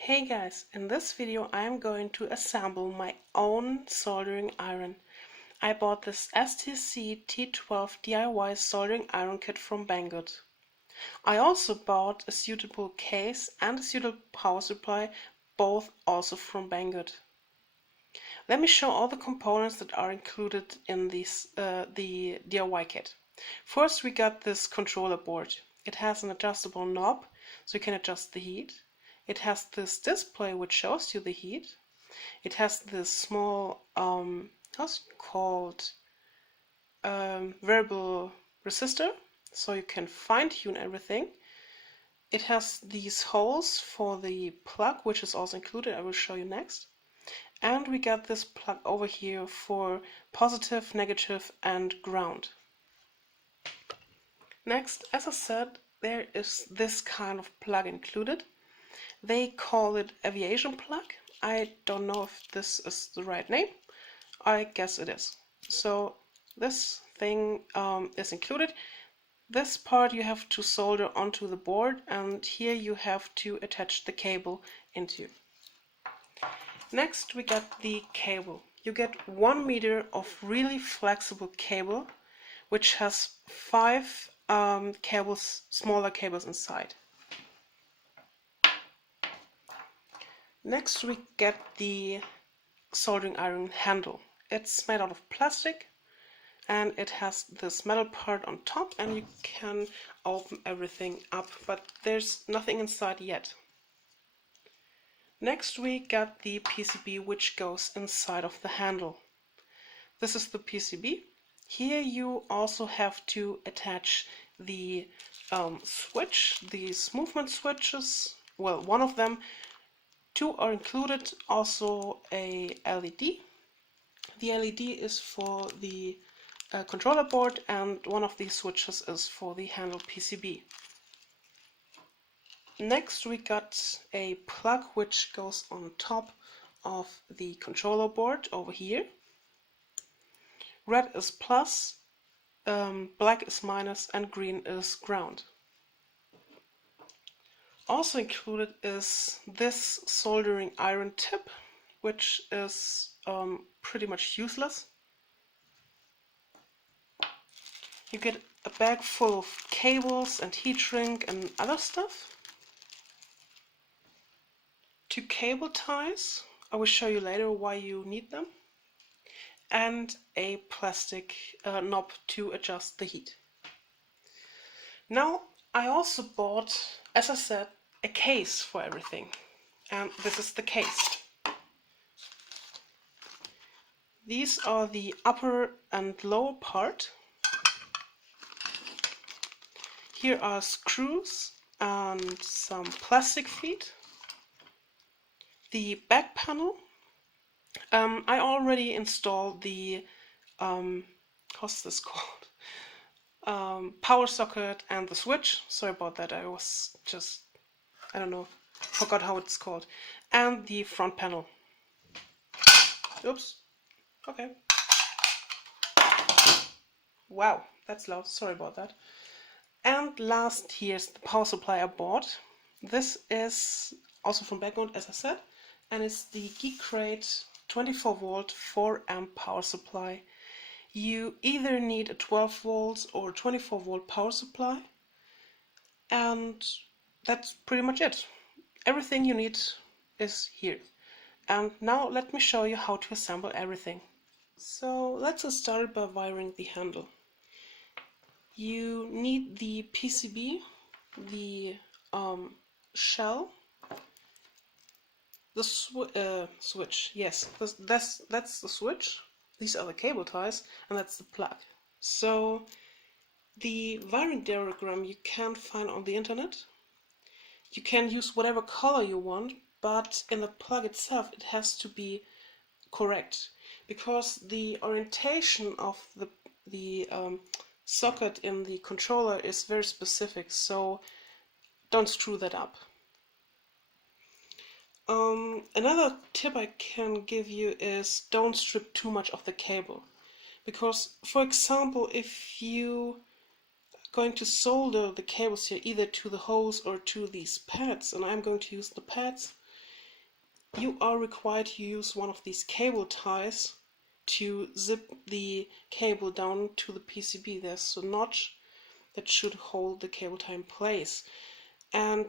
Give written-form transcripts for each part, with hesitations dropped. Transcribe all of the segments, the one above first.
Hey guys, in this video I am going to assemble my own soldering iron. I bought this STC T12 DIY soldering iron kit from Banggood. I also bought a suitable case and a suitable power supply, both also from Banggood. Let me show all the components that are included in the DIY kit. First we got this controller board. It has an adjustable knob so you can adjust the heat. It has this display which shows you the heat. It has this small, how's it called, variable resistor, so you can fine tune everything. It has these holes for the plug, which is also included. I will show you next. And we got this plug over here for positive, negative, and ground. Next, as I said, there is this kind of plug included. They call it aviation plug. I don't know if this is the right name. I guess it is. So this thing is included. This part you have to solder onto the board, and here you have to attach the cable into. Next we got the cable. You get 1 meter of really flexible cable, which has 5 cables, smaller cables inside. Next we get the soldering iron handle. It's made out of plastic and it has this metal part on top, and you can open everything up, but there's nothing inside yet. Next we got the PCB which goes inside of the handle. This is the PCB. Here you also have to attach the switch, these movement switches, well, one of them. 2 are included, also a LED. The LED is for the controller board, and one of these switches is for the handle PCB. Next we got a plug which goes on top of the controller board over here. Red is plus, black is minus, and green is ground. Also included is this soldering iron tip, which is pretty much useless. You get a bag full of cables and heat shrink and other stuff. 2 cable ties, I will show you later why you need them, and a plastic knob to adjust the heat. Now I also bought, as I said, a case for everything, and this is the case. These are the upper and lower part. Here are screws and some plastic feet. The back panel, I already installed the, what's this called? Power socket and the switch. Sorry about that, I was just, I don't know, forgot how it's called. And the front panel. Oops. Okay. Wow, that's loud. Sorry about that. And last, here's the power supply I bought. This is also from Banggood, as I said, and it's the Geek-Crate 24 volt 4 amp power supply. You either need a 12 volts or 24 volt power supply, and that's pretty much it. Everything you need is here. And now let me show you how to assemble everything. So let's get started by wiring the handle. You need the PCB, the shell, the switch. Yes, that's the switch. These are the cable ties, and that's the plug. So the wiring diagram you can find on the internet. You can use whatever color you want, but in the plug itself it has to be correct, because the orientation of the socket in the controller is very specific, so don't screw that up. Another tip I can give you is don't strip too much of the cable, because for example, if you are going to solder the cables here either to the hose or to these pads, and I'm going to use the pads, you are required to use one of these cable ties to zip the cable down to the PCB. There's a notch that should hold the cable tie in place. And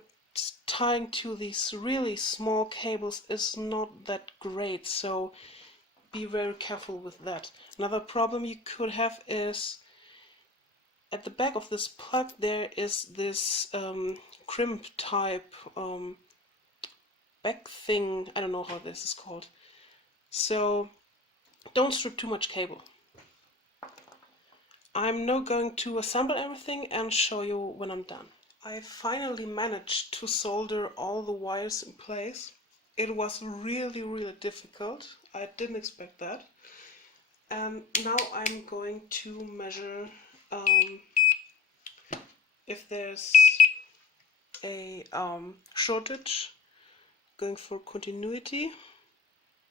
tying to these really small cables is not that great, so be very careful with that. Another problem you could have is at the back of this plug there is this crimp type back thing. I don't know how this is called. So don't strip too much cable. I'm now going to assemble everything and show you when I'm done. I finally managed to solder all the wires in place. It was really difficult. I didn't expect that. And now I'm going to measure if there's a shortage, going for continuity.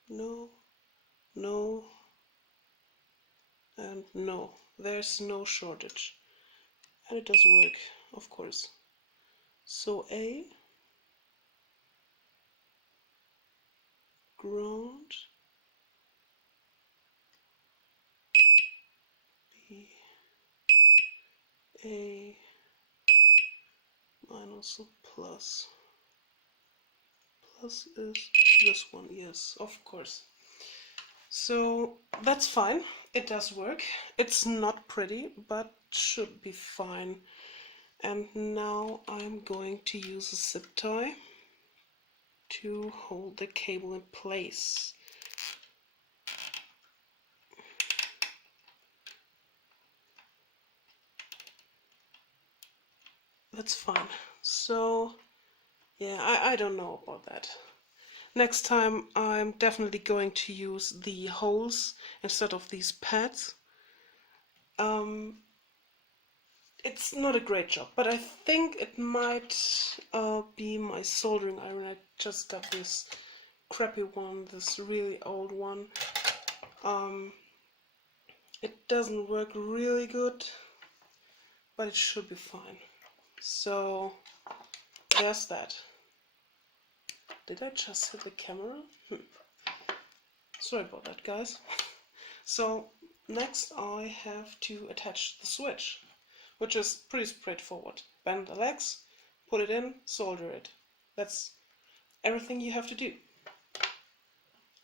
No, no, and no. There's no shortage. And it does work, of course. So A, ground, B, A, minus, plus. Plus is this one, yes, of course. So that's fine, it does work. It's not pretty, but should be fine. And now I'm going to use a zip tie to hold the cable in place. That's fine. So yeah, I don't know about that. Next time I'm definitely going to use the holes instead of these pads. It's not a great job, but I think it might be my soldering iron. I just got this crappy one, this really old one. It doesn't work really good, but it should be fine. So there's that. Did I just hit the camera? Sorry about that, guys. So next I have to attach the switch, which is pretty straightforward. Bend the legs, put it in, solder it. That's everything you have to do.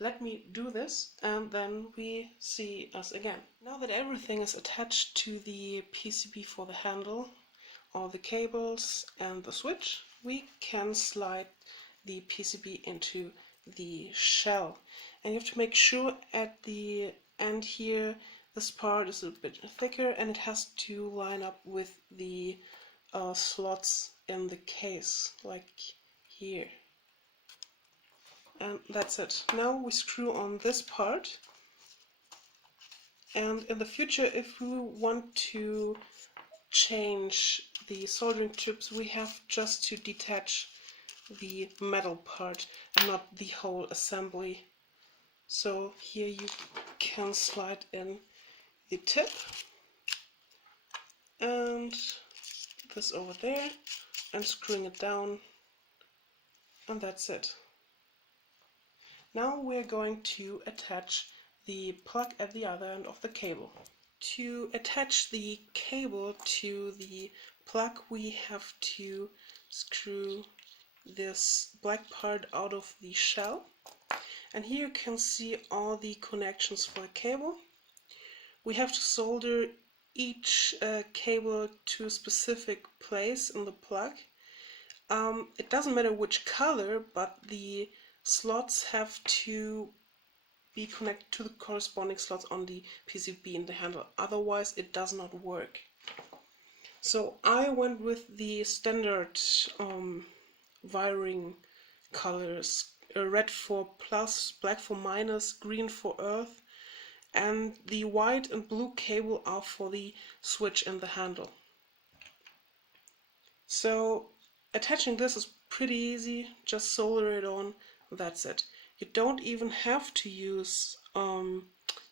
Let me do this and then we see us again. Now that everything is attached to the PCB for the handle, all the cables and the switch, we can slide the PCB into the shell. And you have to make sure at the end here this part is a bit thicker and it has to line up with the slots in the case, like here. And that's it. Now we screw on this part, and in the future if we want to change the soldering tips we have just to detach the metal part and not the whole assembly. So here you can slide in the tip and this over there and screwing it down, and that's it. Now we're going to attach the plug at the other end of the cable. To attach the cable to the plug we have to screw this black part out of the shell, and here you can see all the connections for the cable. We have to solder each cable to a specific place in the plug. It doesn't matter which color, but the slots have to be connected to the corresponding slots on the PCB in the handle, otherwise it does not work. So I went with the standard wiring colors, red for plus, black for minus, green for earth, and the white and blue cable are for the switch and the handle. So attaching this is pretty easy, just solder it on, that's it. You don't even have to use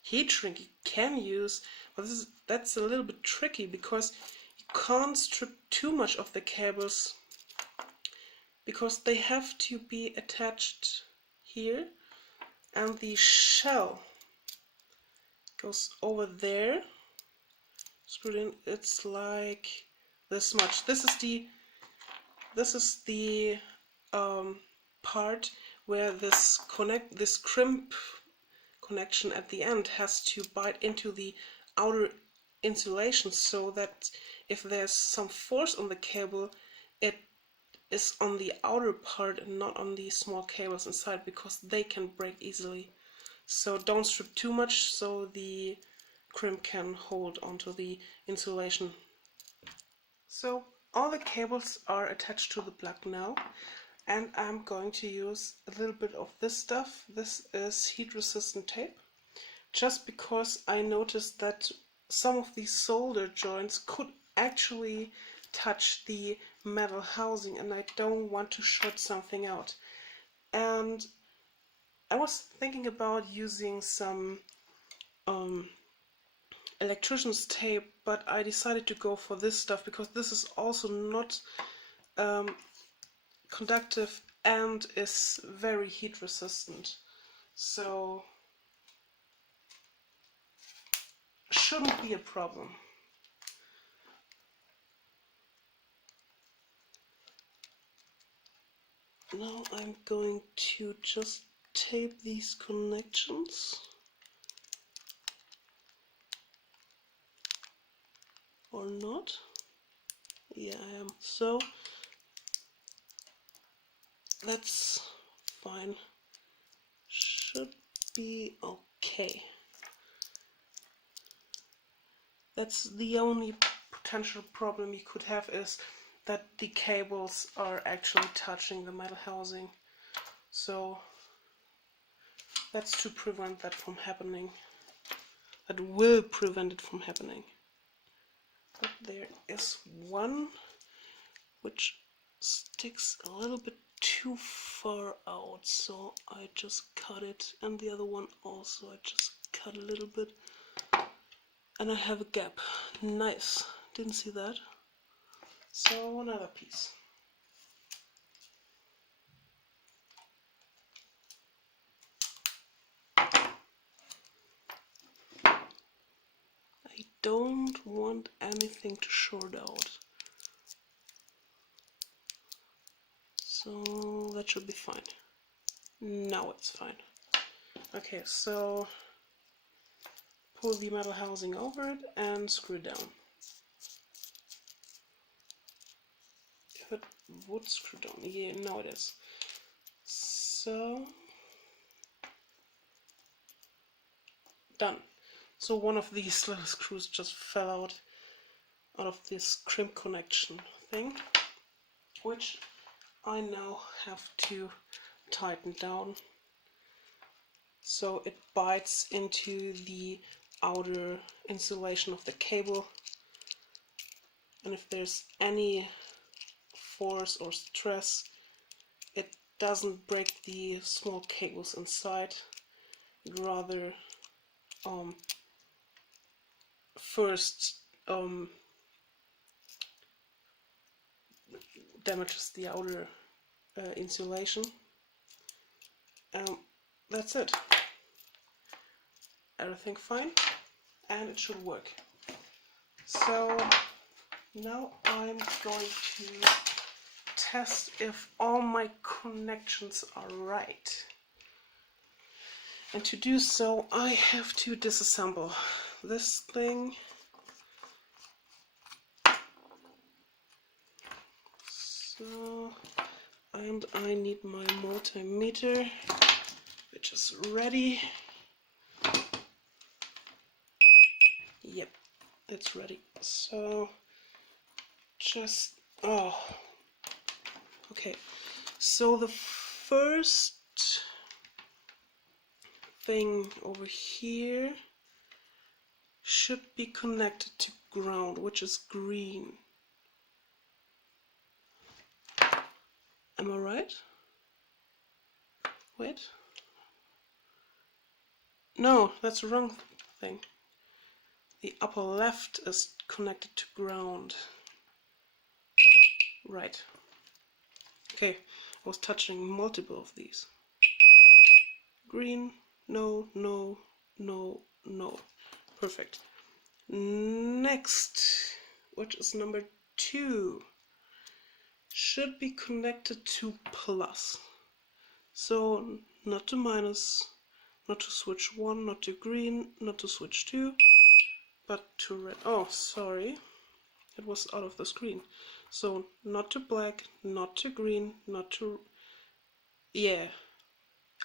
heat shrink. You can use, but that's a little bit tricky because you can't strip too much of the cables because they have to be attached here, and the shell goes over there, screwed in. It's like this much. This is the part where this crimp connection at the end has to bite into the outer insulation, so that if there's some force on the cable, it is on the outer part and not on the small cables inside, because they can break easily. So don't strip too much so the crimp can hold onto the insulation. So all the cables are attached to the plug now, and I'm going to use a little bit of this stuff. This is heat resistant tape, just because I noticed that some of these solder joints could actually touch the metal housing, and I don't want to short something out. And I was thinking about using some electrician's tape, but I decided to go for this stuff because this is also not conductive and is very heat resistant, so shouldn't be a problem. Now I'm going to just tape these connections, or not. Yeah, I am. So that's fine. Should be okay. That's the only potential problem you could have, is that the cables are actually touching the metal housing. So that's to prevent that from happening. That will prevent it from happening. But there is one which sticks a little bit too far out, so I just cut it, and the other one also I just cut a little bit, and I have a gap. Nice, didn't see that. So another piece. I don't want anything to short out, so that should be fine. Now it's fine. Okay, so pull the metal housing over it and screw it down. If it would screw down, yeah, now it is. So done. So one of these little screws just fell out of this crimp connection thing, which I now have to tighten down so it bites into the outer insulation of the cable, and if there's any force or stress, it doesn't break the small cables inside. It rather first damages the outer insulation. That's it. Everything fine, and it should work. So now I'm going to test if all my connections are right. And to do so, I have to disassemble this thing. So, and I need my multimeter, which is ready. Yep, it's ready. So just, oh, okay. So the first thing over here should be connected to ground, which is green. Am I right? Wait. No, that's the wrong thing. The upper left is connected to ground. Right. Okay, I was touching multiple of these. green, no, no, no, no. Perfect. Next, which is number 2, should be connected to plus. So not to minus, not to switch 1, not to green, not to switch 2, but to red. Oh, sorry, it was out of the screen. So not to black, not to green, not to... yeah.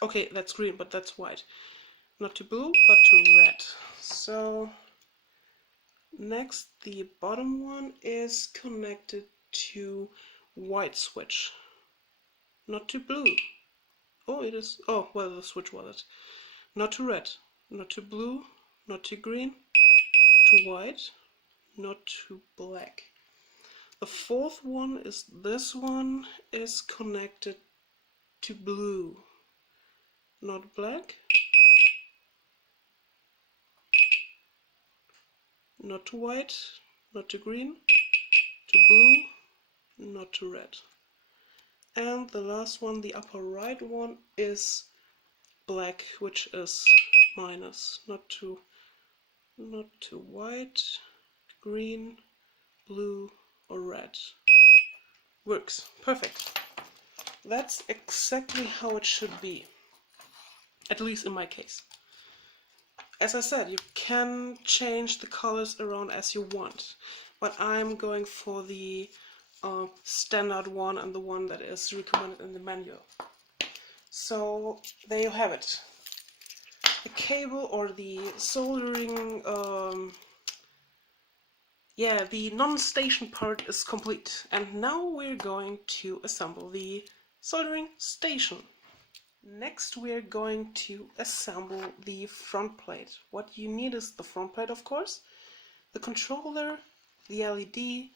Okay, that's green, but that's white. Not to blue, but to red. So next, the bottom one is connected to white switch. Not to blue. Oh, it is. Oh, well, the switch was it. Not to red. Not to blue. Not to green. To white. Not to black. The fourth one is this one is connected to blue. Not black. Not to white. Not to green. To blue. Not to red. And the last one, the upper right one, is black, which is minus. Not to white, green, blue, or red. Works. Perfect. That's exactly how it should be. At least in my case. As I said, you can change the colors around as you want, but I'm going for the standard one and the one that is recommended in the manual. So there you have it. The cable or the soldering, the non-station part is complete. And now we're going to assemble the soldering station. Next we're going to assemble the front plate. What you need is the front plate, of course, the controller, the LED,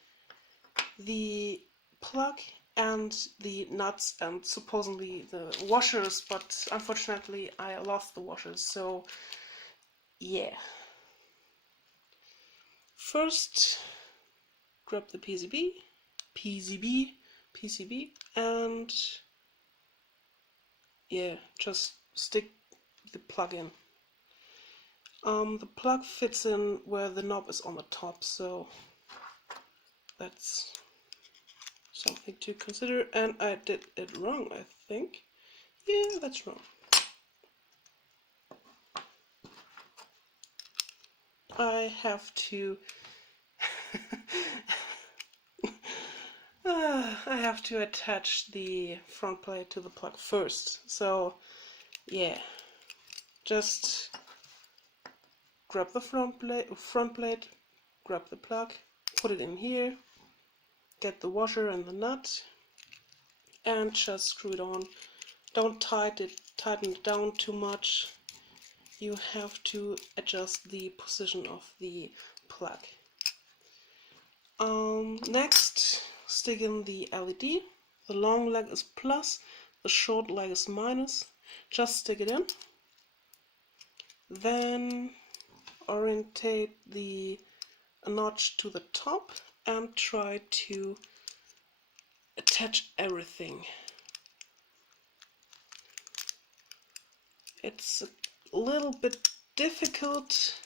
the plug, and the nuts and supposedly the washers, but unfortunately I lost the washers, so yeah. First, grab the PCB, and yeah, just stick the plug in. The plug fits in where the knob is on the top, so that's something to consider. And I did it wrong, I think. Yeah, that's wrong. I have to I have to attach the front plate to the plug first. So yeah, just grab the front plate, grab the plug, put it in here, get the washer and the nut, and just screw it on. Don't tighten it down too much. You have to adjust the position of the plug. Next, stick in the LED. The long leg is plus, the short leg is minus. Just stick it in. Then orientate the notch to the top and try to attach everything. It's a little bit difficult,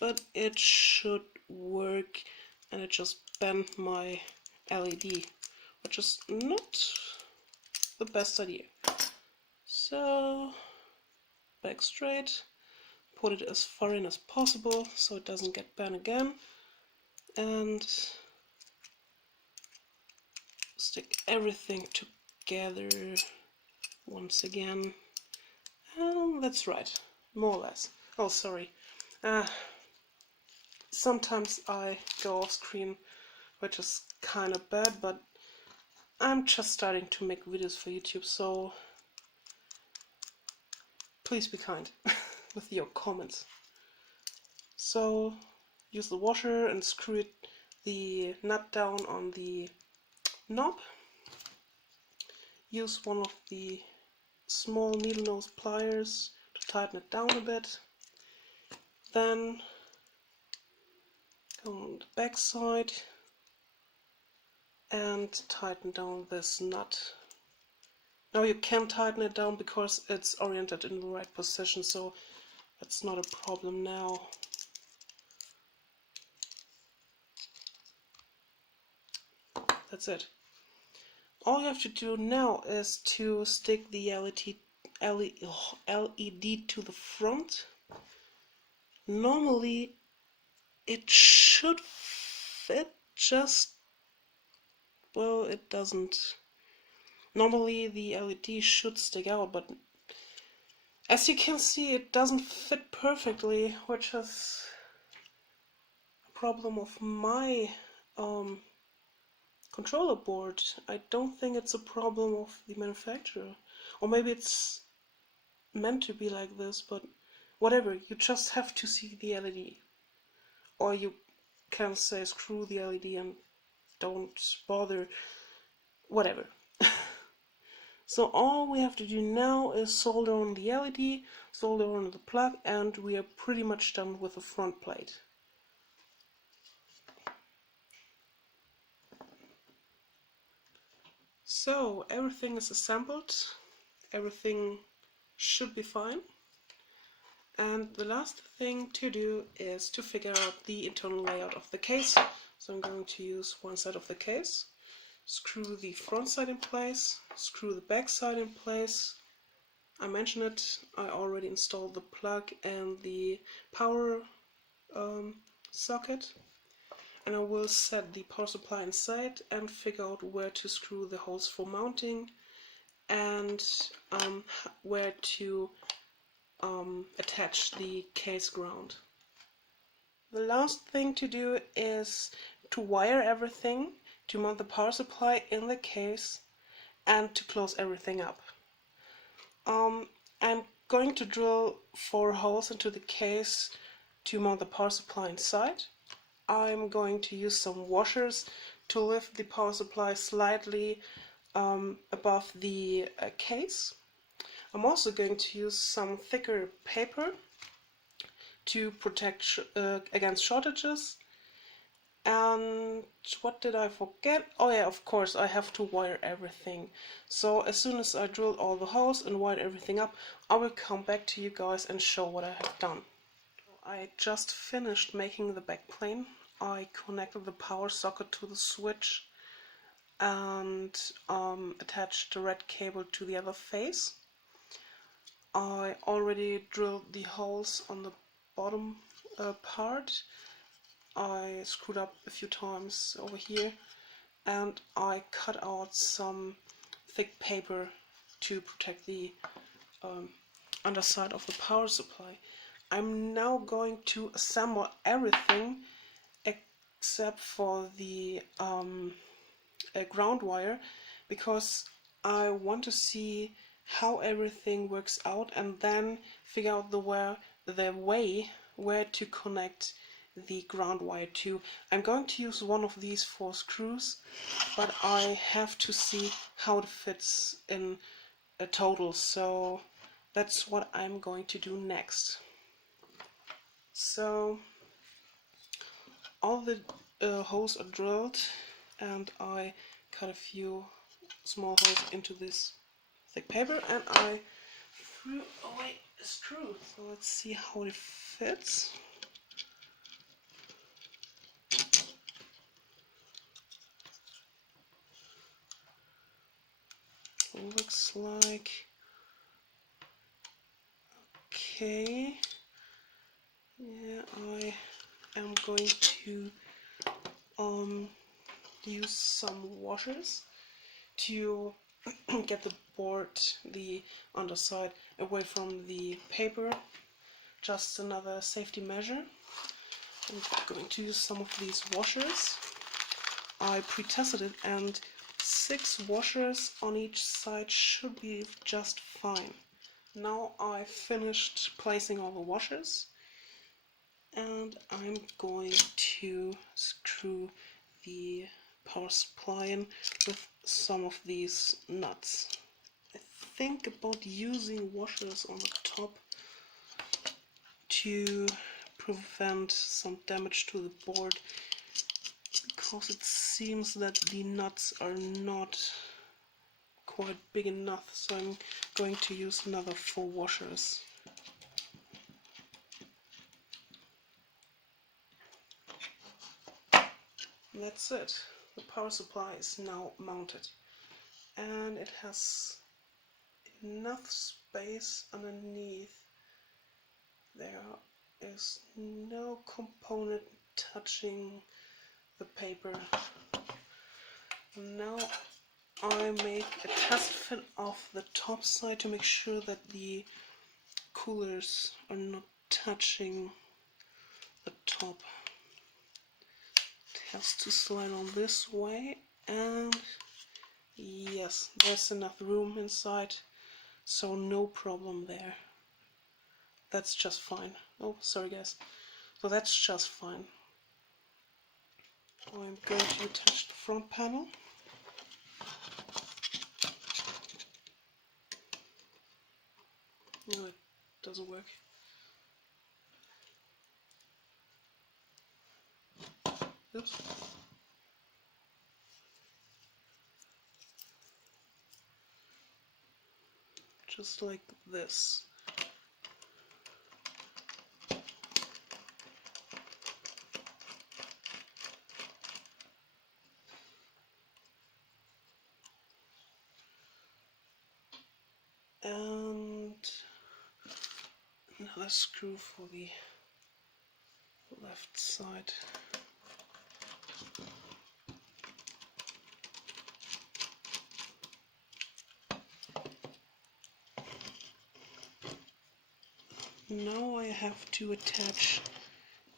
but it should work. And it just bent my LED, which is not the best idea. So back straight, put it as far in as possible so it doesn't get bent again, and stick everything together once again. And that's right, more or less. Oh, sorry. Sometimes I go off screen, which is kind of bad, but I'm just starting to make videos for YouTube, so please be kind with your comments. So use the washer and screw the nut down on the knob. Use one of the small needle nose pliers to tighten it down a bit. Then go on the back side and tighten down this nut. Now you can tighten it down because it's oriented in the right position, so that's not a problem now. That's it. All you have to do now is to stick the LED to the front. Normally it should fit, just, well, it doesn't. Normally the LED should stick out, but as you can see it doesn't fit perfectly, which is a problem of my controller board. I don't think it's a problem of the manufacturer, or maybe it's meant to be like this, but whatever, you just have to see the LED, or you can say screw the LED and don't bother, whatever. So all we have to do now is solder on the LED, solder on the plug, and we are pretty much done with the front plate. So everything is assembled, everything should be fine, and the last thing to do is to figure out the internal layout of the case. So I'm going to use one side of the case, screw the front side in place, screw the back side in place. I mentioned it, I already installed the plug and the power socket, and I will set the power supply inside and figure out where to screw the holes for mounting and where to attach the case ground. The last thing to do is to wire everything, to mount the power supply in the case, and to close everything up. I'm going to drill 4 holes into the case to mount the power supply inside. I'm going to use some washers to lift the power supply slightly above the case. I'm also going to use some thicker paper to protect against shortages. And what did I forget? Oh yeah, of course, I have to wire everything. So as soon as I drilled all the holes and wired everything up, I will come back to you guys and show what I have done. I just finished making the backplane. I connected the power socket to the switch and attached the red cable to the other face. I already drilled the holes on the bottom part. I screwed up a few times over here, and I cut out some thick paper to protect the underside of the power supply. I'm now going to assemble everything except for the ground wire, because I want to see how everything works out and then figure out the way where to connect the ground wire to. I'm going to use one of these 4 screws, but I have to see how it fits in a total, so that's what I'm going to do next. So all the holes are drilled, and I cut a few small holes into this thick paper, and I threw away a screw. So let's see how it fits. Looks like okay. Yeah, I am going to use some washers to get the board, the underside, away from the paper. Just another safety measure. I'm going to use some of these washers. I pre-tested it, and 6 washers on each side should be just fine. Now I finished placing all the washers, and I'm going to screw the power supply in with some of these nuts. I think about using washers on the top to prevent some damage to the board, because it seems that the nuts are not quite big enough, so I'm going to use another 4 washers. And that's it. The power supply is now mounted, and it has enough space underneath. There is no component touching the paper. Now I make a test fit of the top side to make sure that the coolers are not touching the top. It has to slide on this way, and yes, there's enough room inside, so no problem there. That's just fine. Oh, sorry guys. So that's just fine. I'm going to attach the front panel. No, it doesn't work. Oops. Just like this. And another screw for the left side. Now I have to attach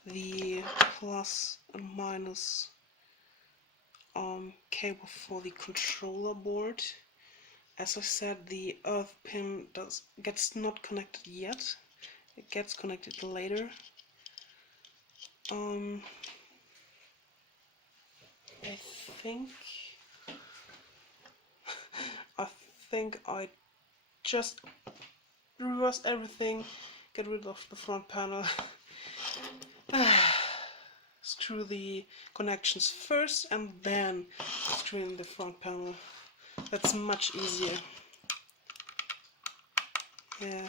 the plus and minus cable for the controller board. As I said, the earth pin gets not connected yet. It gets connected later. I think I just reverse everything, get rid of the front panel, screw the connections first and then screw in the front panel. That's much easier. Yeah.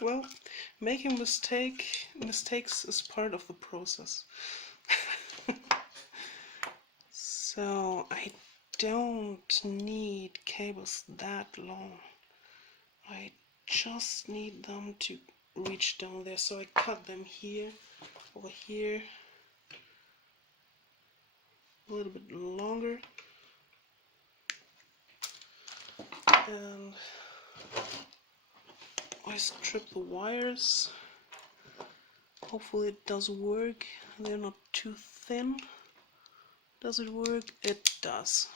Well, making mistakes is part of the process. So I don't need cables that long. I just need them to reach down there. So I cut them here, over here, a little bit longer, and I strip the wires. Hopefully it does work. They're not too thin. Does it work? It does.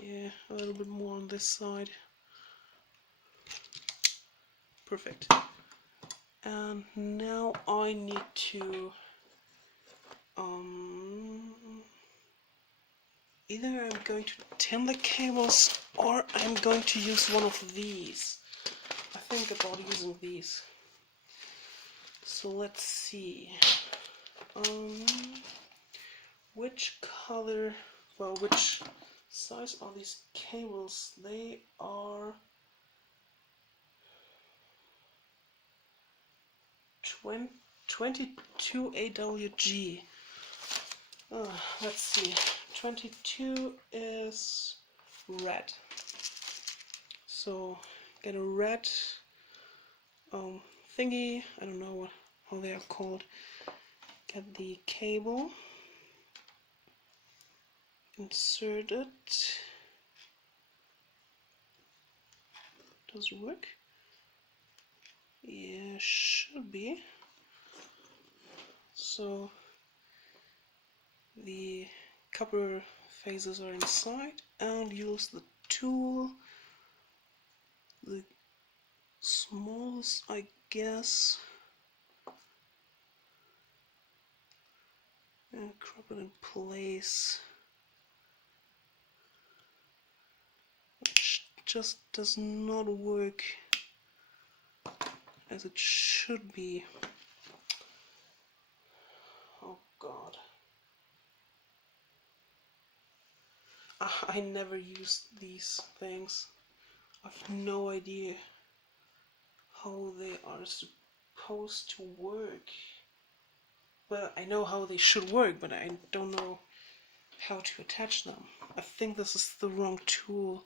Yeah, a little bit more on this side. Perfect. And now I need to either I'm going to tin the cables or I'm going to use one of these. I think about using these. So let's see. Which color, well, which size are these cables? They are 22 AWG. Let's see. 22 is red. So get a red thingy. I don't know how they are called. Get the cable. Insert it. Does it work? Yeah, should be. So the copper phases are inside, and use the tool, the smallest I guess, and crop it in place. just does not work as it should be. Oh God. I never used these things. I've no idea how they are supposed to work. Well, I know how they should work, but I don't know how to attach them. I think this is the wrong tool.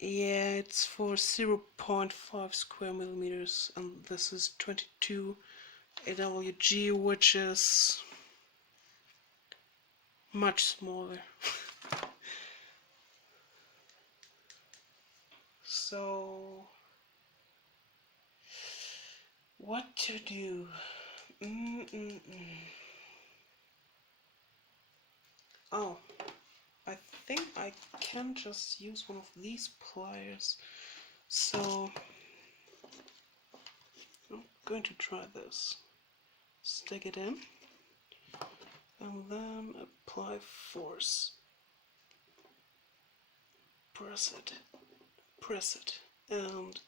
Yeah, it's for 0.5 square millimeters, and this is 22 AWG, which is much smaller. So, what to do? Oh, I think I can just use one of these pliers. So, I'm going to try this. Stick it in, and then apply force. Press it, and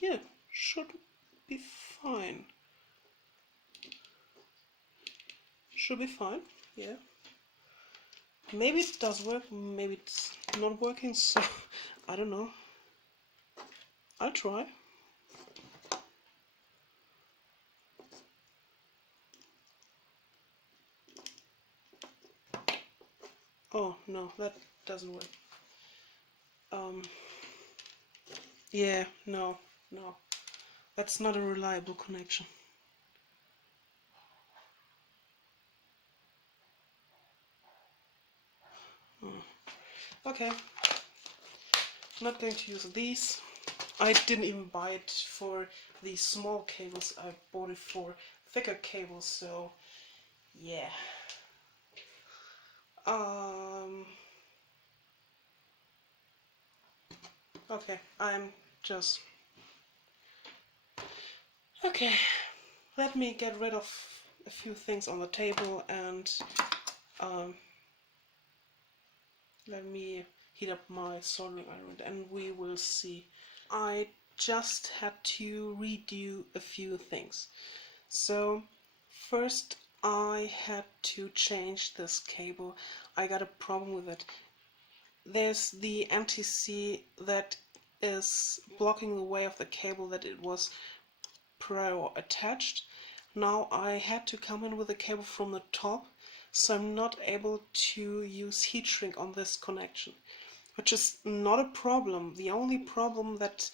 yeah, should be fine. Should be fine, yeah. Maybe it does work, maybe it's not working, so I don't know. I'll try. Oh no, that doesn't work. Yeah, no, that's not a reliable connection. Okay, I'm not going to use these. I didn't even buy it for these small cables, I bought it for thicker cables, so yeah. Okay, okay, let me get rid of a few things on the table and let me heat up my soldering iron and we will see. I just had to redo a few things. So first I had to change this cable. I got a problem with it. There's the NTC that is blocking the way of the cable that it was prior attached. Now I had to come in with a cable from the top, so I'm not able to use heat shrink on this connection, which is not a problem. The only problem that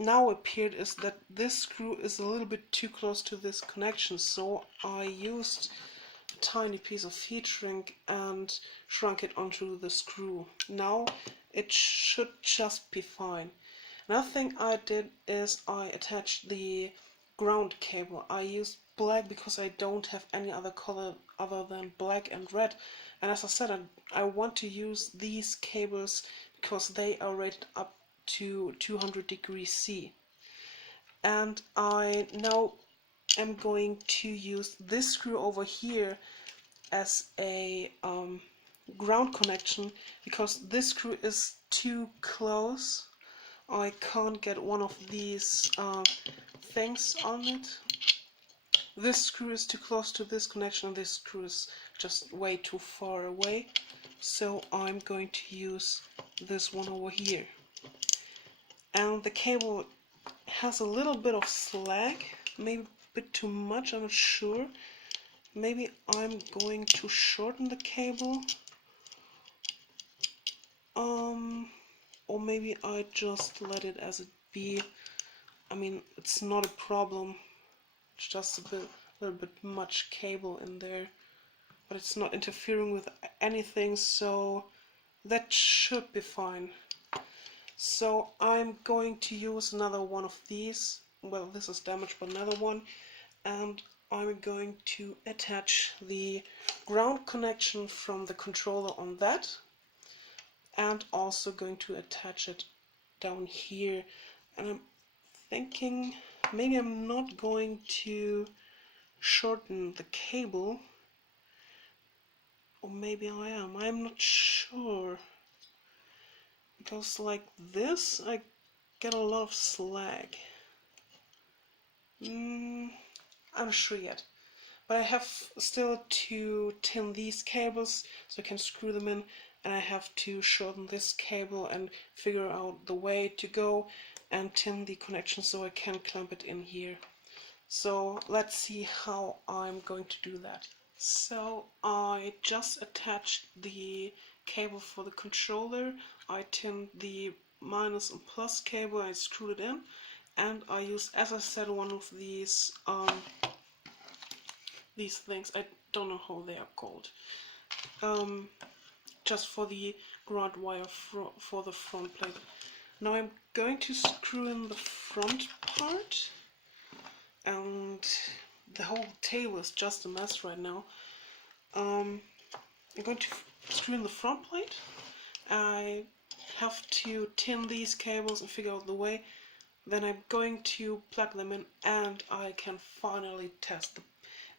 now appeared is that this screw is a little bit too close to this connection, so I used a tiny piece of heat shrink and shrunk it onto the screw. Now it should just be fine. Another thing I did is I attached the ground cable. I used black because I don't have any other color other than black and red, and as I said, I want to use these cables because they are rated up to 200 degrees C. And I now am going to use this screw over here as a ground connection because this screw is too close. I can't get one of these things on it. This screw is too close to this connection and this screw is just way too far away. So I'm going to use this one over here. And the cable has a little bit of slag, maybe a bit too much, I'm not sure. Maybe I'm going to shorten the cable. Or maybe I just let it as it be. I mean, it's not a problem. It's just a little bit much cable in there, but it's not interfering with anything, so that should be fine. So I'm going to use another one of these. Well, this is damaged, but another one, and I'm going to attach the ground connection from the controller on that, and also going to attach it down here. And I'm thinking maybe I'm not going to shorten the cable, or maybe I am. I'm not sure. goes like this, I get a lot of slag. I'm not sure yet. But I have still to tin these cables so I can screw them in, and I have to shorten this cable and figure out the way to go and tin the connection so I can clamp it in here. So let's see how I'm going to do that. So I just attached the cable for the controller. I tinned the minus and plus cable, I screwed it in, and I used, as I said, one of these things. I don't know how they are called. Just for the ground wire for the front plate. Now I'm going to screw in the front part, and the whole table is just a mess right now. I'm going to screw in the front plate. I have to tin these cables and figure out the way. Then I'm going to plug them in, and I can finally test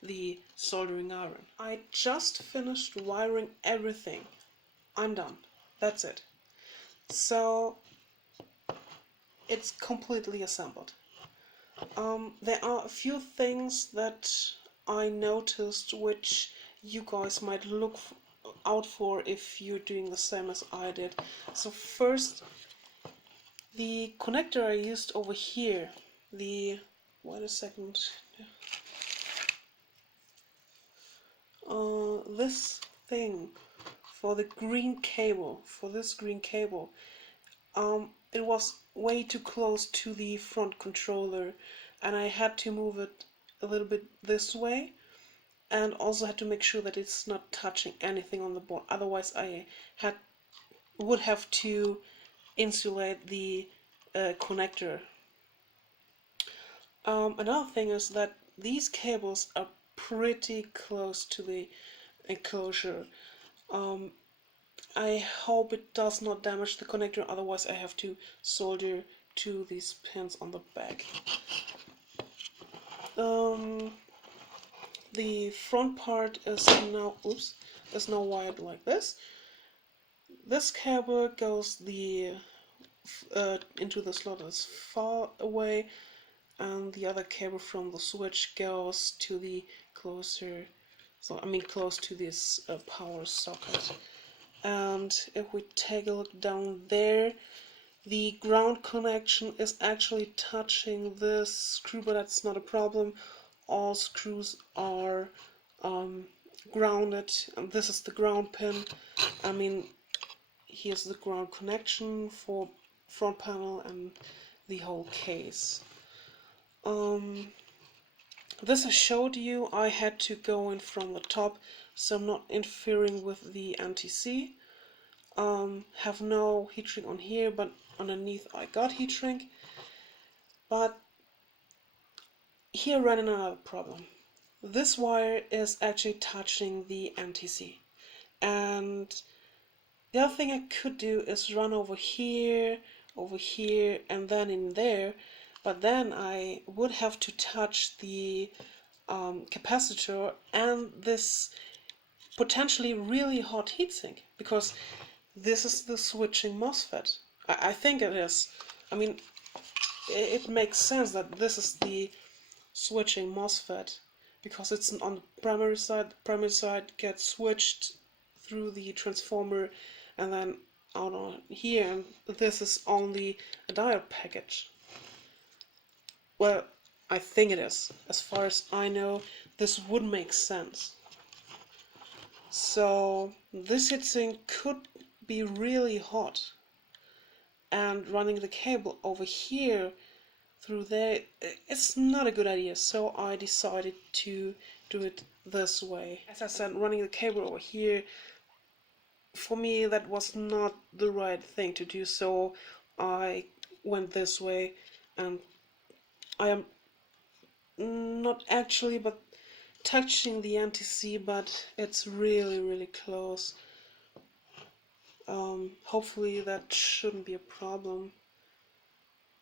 the soldering iron. I just finished wiring everything. I'm done. That's it. So it's completely assembled. There are a few things that I noticed which you guys might look out for if you're doing the same as I did. So first, the connector I used over here, wait a second, this thing for the green cable, it was way too close to the front controller, and I had to move it a little bit this way, and also had to make sure that it's not touching anything on the board. Otherwise, I would have to insulate the connector. Another thing is that these cables are pretty close to the enclosure. I hope it does not damage the connector, otherwise I have to solder to these pins on the back. The front part is now wired like this. This cable goes into the slot as far away, and the other cable from the switch goes to the close to this power socket. And if we take a look down there, the ground connection is actually touching this screw, but that's not a problem. All screws are grounded, and this is the ground pin. Here's the ground connection for front panel and the whole case. This I showed you. I had to go in from the top, so I'm not interfering with the NTC. Have no heat shrink on here, but underneath I got heat shrink. But here ran another problem. This wire is actually touching the NTC, and the other thing I could do is run over here, and then in there, but then I would have to touch the capacitor and this potentially really hot heatsink, because this is the switching MOSFET. I think it is. It makes sense that this is the switching MOSFET, because it's on the primary side. The primary side gets switched through the transformer and then out on here, and this is only a diode package. Well, I think it is. As far as I know, this would make sense. So this heatsink could be really hot, and running the cable over here through there, it's not a good idea. So I decided to do it this way. As I said, running the cable over here, for me that was not the right thing to do, so I went this way, and I am not actually but touching the NTC, but it's really close. Hopefully that shouldn't be a problem.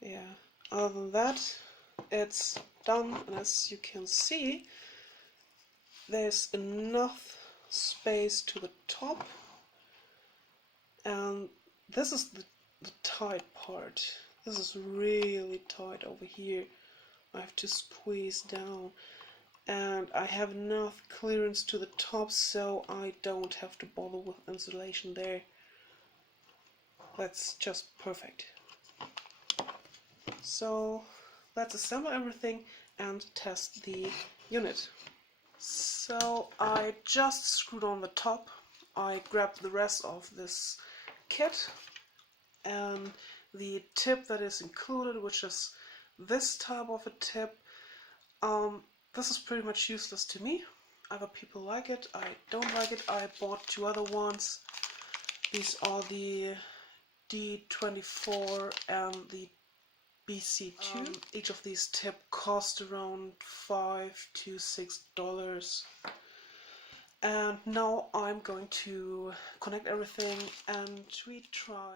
Yeah, other than that, it's done, and as you can see, there's enough space to the top, and this is the the tight part. This is really tight over here. I have to squeeze down, and I have enough clearance to the top so I don't have to bother with insulation there. That's just perfect. So let's assemble everything and test the unit. So I just screwed on the top. I grabbed the rest of this kit and the tip that is included, which is this type of a tip. This is pretty much useless to me. Other people like it. I don't like it. I bought two other ones. These are the D24 and the BC2. Each of these tips cost around $5 to $6. And now I'm going to connect everything and we try.